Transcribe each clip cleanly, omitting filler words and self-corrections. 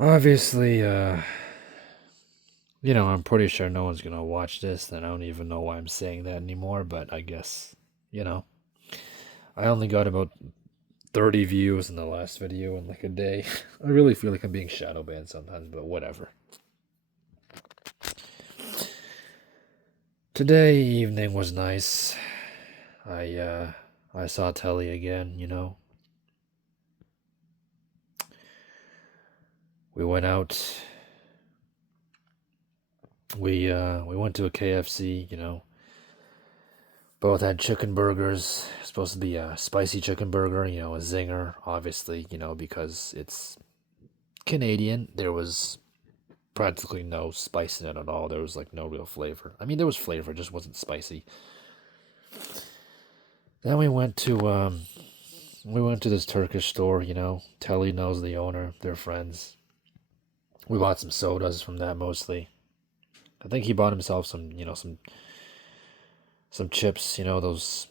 Obviously, I'm pretty sure no one's gonna watch this, and I don't even know why I'm saying that anymore, but I guess, you know, I only got about 30 views in the last video in like a day. I really feel like I'm being shadow banned sometimes, but whatever. Today evening was nice. I, uh, I saw Telly again. We went out, we went to a KFC. Both had chicken burgers. Supposed to be a spicy chicken burger, a zinger, obviously, because it's Canadian. There was practically no spice in it at all. There was like no real flavor. I mean, there was flavor, it just wasn't spicy. Then we went to this Turkish store, Telly knows the owner, they're friends. We bought some sodas from that mostly. I think he bought himself some chips, those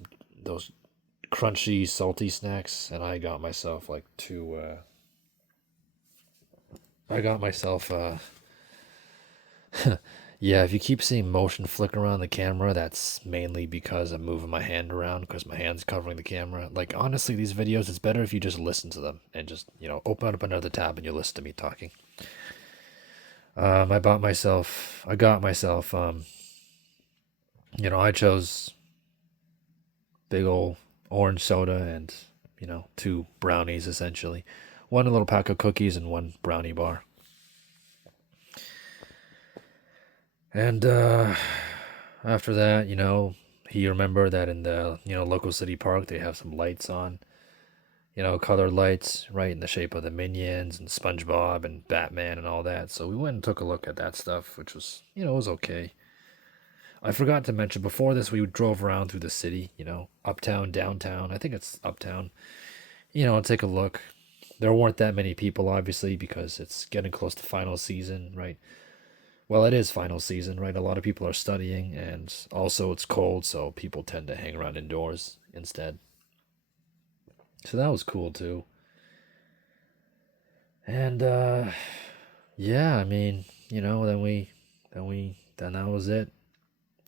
crunchy, salty snacks, and I got myself like two. I got myself. Yeah, if you keep seeing motion flicker around the camera, that's mainly because I'm moving my hand around because my hand's covering the camera. Like honestly, these videos, it's better if you just listen to them and just open up another tab and you listen to me talking. I got myself. I chose big old orange soda and two brownies essentially, one a little pack of cookies and one brownie bar. And after that, he remembered that in the local city park they have some lights on, colored lights, right in the shape of the Minions and SpongeBob and Batman and all that. So we went and took a look at that stuff, which was it was okay. I forgot to mention before this we drove around through the city, uptown, downtown. I think it's uptown. Take a look. There weren't that many people, obviously, because it's getting close to final season, right? Well, it is final season, right? A lot of people are studying, and also it's cold, so people tend to hang around indoors instead. So that was cool too. And yeah, I mean, then that was it.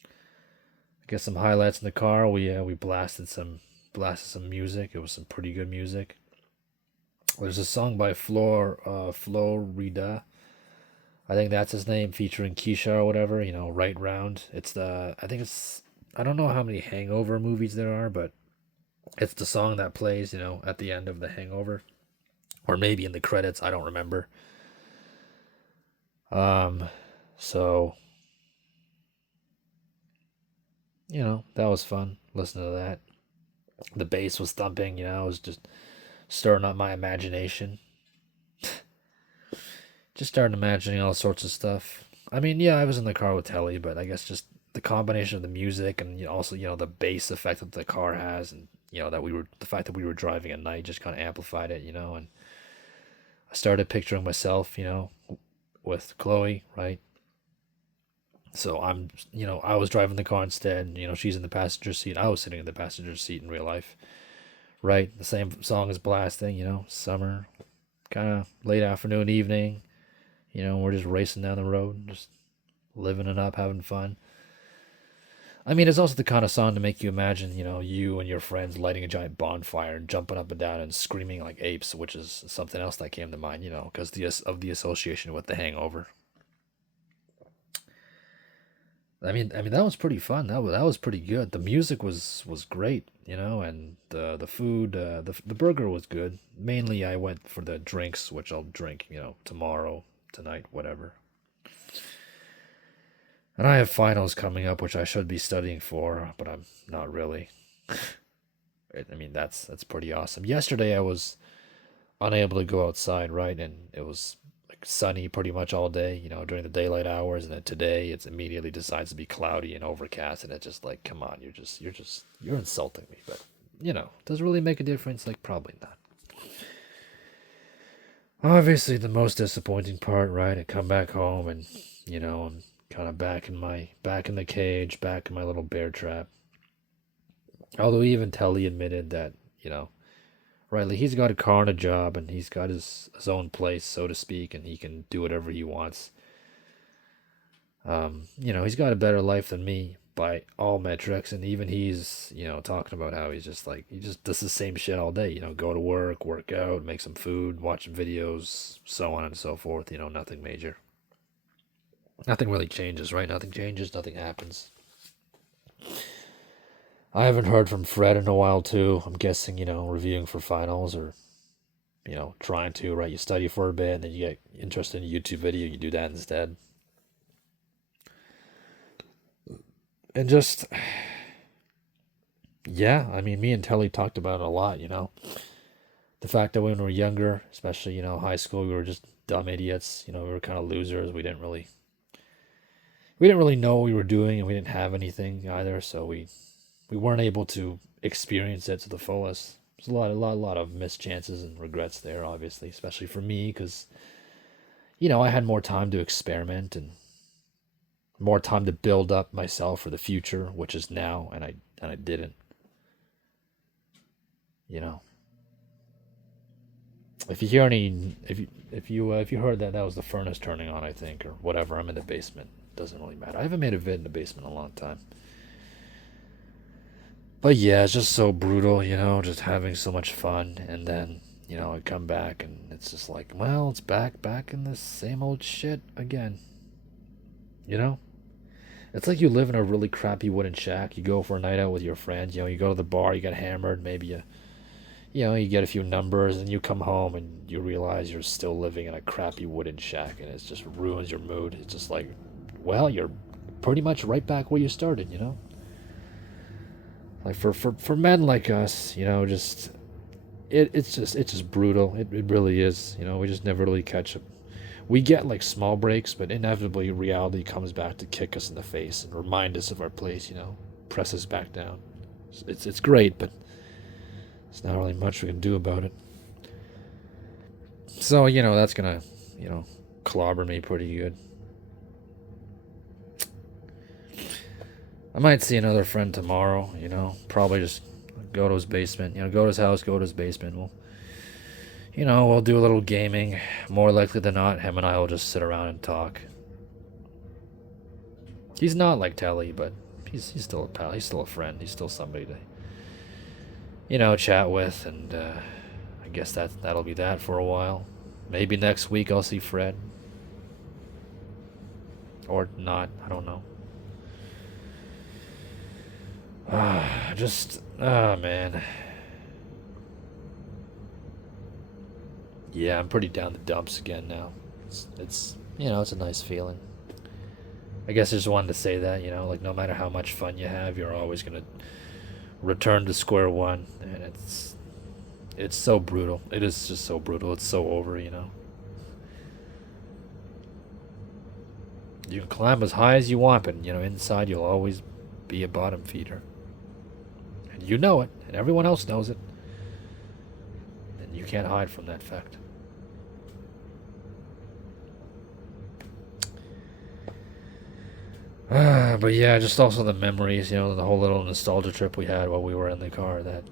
I guess some highlights in the car. We blasted some music. It was some pretty good music. There's a song by Florida. I think that's his name, featuring Keisha or whatever. Right Round. I think it's. I don't know how many Hangover movies there are, but it's the song that plays, at the end of the Hangover, or maybe in the credits. I don't remember. Um, so that was fun listening to that. The bass was thumping. It was just stirring up my imagination. Just started imagining all sorts of stuff. I mean, yeah, I was in the car with Telly, but I guess just the combination of the music and also the bass effect that the car has, and that the fact that we were driving at night just kind of amplified it. And I started picturing myself, with Chloe, right? So I was driving the car instead. She's in the passenger seat. I was sitting in the passenger seat in real life, right? The same song is blasting. Summer, kind of late afternoon, evening. We're just racing down the road, just living it up, having fun. I mean, it's also the kind of song to make you imagine, you and your friends lighting a giant bonfire and jumping up and down and screaming like apes, which is something else that came to mind, because of the association with the Hangover. I mean that was pretty fun. That was pretty good. The music was great, and the food, the burger was good. Mainly, I went for the drinks, which I'll drink, tomorrow, tonight, whatever. And I have finals coming up, which I should be studying for, but I'm not really. I mean, that's pretty awesome. Yesterday, I was unable to go outside, right, and it was like sunny pretty much all day, during the daylight hours, and then today it's immediately decides to be cloudy and overcast, and it's just like, come on, you're insulting me, but does it really make a difference? Like, probably not. Obviously, the most disappointing part, right? I come back home and I'm kind of back in the cage, back in my little bear trap. Although even Telly admitted that, right? Like he's got a car and a job, and he's got his own place, so to speak, and he can do whatever he wants. He's got a better life than me by all metrics, and even he's, talking about how he's just like he just does the same shit all day. Go to work, work out, make some food, watch videos, so on and so forth. Nothing major. Nothing really changes, right? Nothing changes, nothing happens. I haven't heard from Fred in a while too. I'm guessing, reviewing for finals or, trying to, right? You study for a bit and then you get interested in a YouTube video, you do that instead. And just, yeah, I mean, me and Telly talked about it a lot. The fact that when we were younger, especially, high school, we were just dumb idiots. We were kind of losers. We didn't really know what we were doing, and we didn't have anything either, so we weren't able to experience it to the fullest. There's a lot of missed chances and regrets there, obviously, especially for me, because I had more time to experiment and more time to build up myself for the future, which is now, and I didn't. You know, if you hear any, if you heard that was the furnace turning on, I think, or whatever. I'm in the basement. Doesn't really matter. I haven't made a vid in the basement in a long time. But yeah, it's just so brutal, just having so much fun, and then I come back and it's just like, well, it's back in the same old shit again. You know, it's like you live in a really crappy wooden shack. You go for a night out with your friends. You go to the bar, you get hammered, maybe you get a few numbers, and you come home and you realize you're still living in a crappy wooden shack, and it just ruins your mood. It's just like, well, you're pretty much right back where you started. Like for men like us, just it's just brutal. It really is. We just never really catch up. We get like small breaks, but inevitably reality comes back to kick us in the face and remind us of our place. Press us back down. It's great, but there's not really much we can do about it. So that's gonna clobber me pretty good. I might see another friend tomorrow. Probably just go to his basement. Go to his house, go to his basement. We'll do a little gaming. More likely than not, him and I will just sit around and talk. He's not like Telly, but he's still a pal. He's still a friend. He's still somebody to chat with, and I guess that'll be that for a while. Maybe next week I'll see Fred, or not. I don't know. Man. Yeah, I'm pretty down the dumps again now. It's a nice feeling. I guess I just wanted to say that, like no matter how much fun you have, you're always gonna return to square one, and it's so brutal. It is just so brutal. It's so over. You can climb as high as you want, but inside you'll always be a bottom feeder, and you know it, and everyone else knows it, and you can't hide from that fact. But yeah, just also the memories, the whole little nostalgia trip we had while we were in the car. That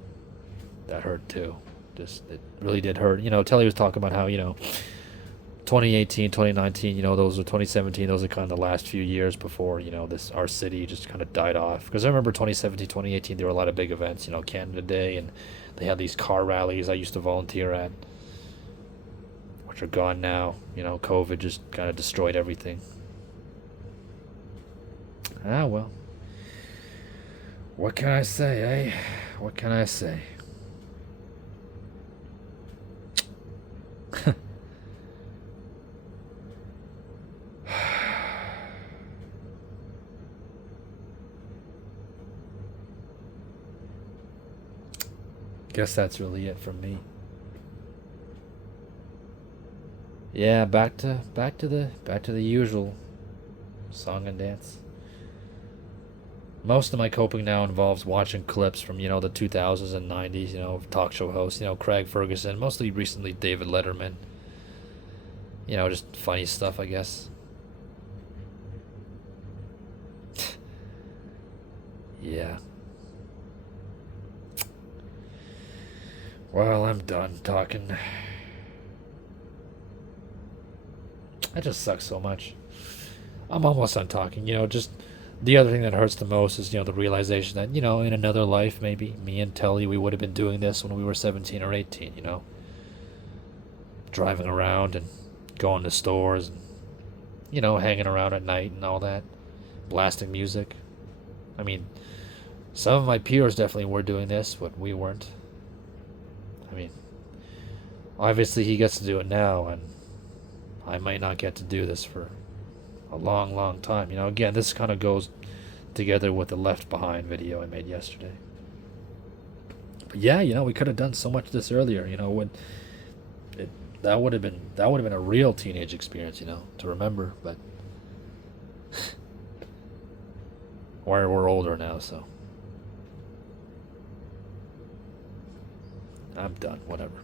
hurt too. Just it really did hurt. Telly was talking about how 2018, 2019, those are 2017. Those are kind of the last few years before this our city just kind of died off. Because I remember 2017, 2018, there were a lot of big events. Canada Day, and they had these car rallies I used to volunteer at, which are gone now. COVID just kind of destroyed everything. Ah, well. What can I say, eh? What can I say? Guess that's really it from me. Yeah, back to the usual song and dance. Most of my coping now involves watching clips from the 2000s and 90s, talk show hosts, Craig Ferguson, mostly recently David Letterman. Just funny stuff, I guess. Yeah. Well, I'm done talking. That just sucks so much. I'm almost done talking. Just the other thing that hurts the most is, the realization that, in another life, maybe me and Telly, we would have been doing this when we were 17 or 18, driving around and going to stores and, hanging around at night and all that, blasting music. I mean, some of my peers definitely were doing this, but we weren't. I mean, obviously he gets to do it now, and I might not get to do this for a long, long time. Again, this kind of goes together with the Left Behind video I made yesterday. But yeah, we could have done so much of this earlier. When it that would have been a real teenage experience, to remember. But we're older now, so I'm done. Whatever.